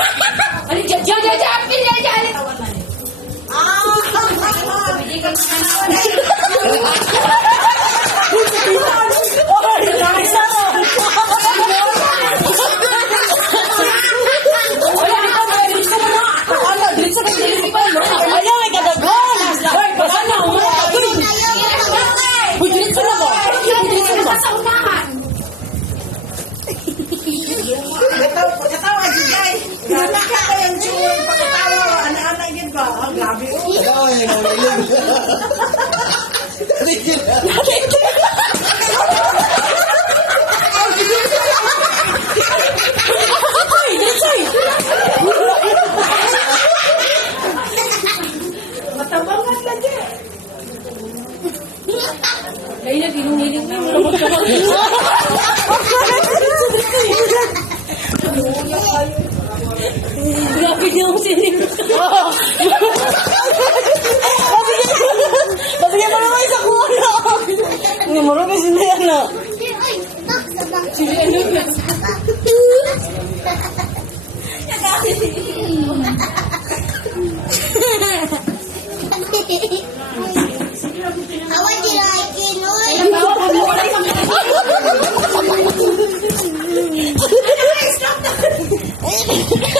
Ano, dyan, apil, dyan. Pagkatawa, Jay. Grabe ka ko yung chewin. Pagkatawa, anak-anak yun ba? Ang grabe. Ay, naulilig. Matabangan ka, Jay. Laila, ginungilig mo. Grabe niya ako sinig. Kasi mo naman sa kuno. Hindi mo rin sila yan na. Sili, ano yun? How would you like it, Noy? Stop!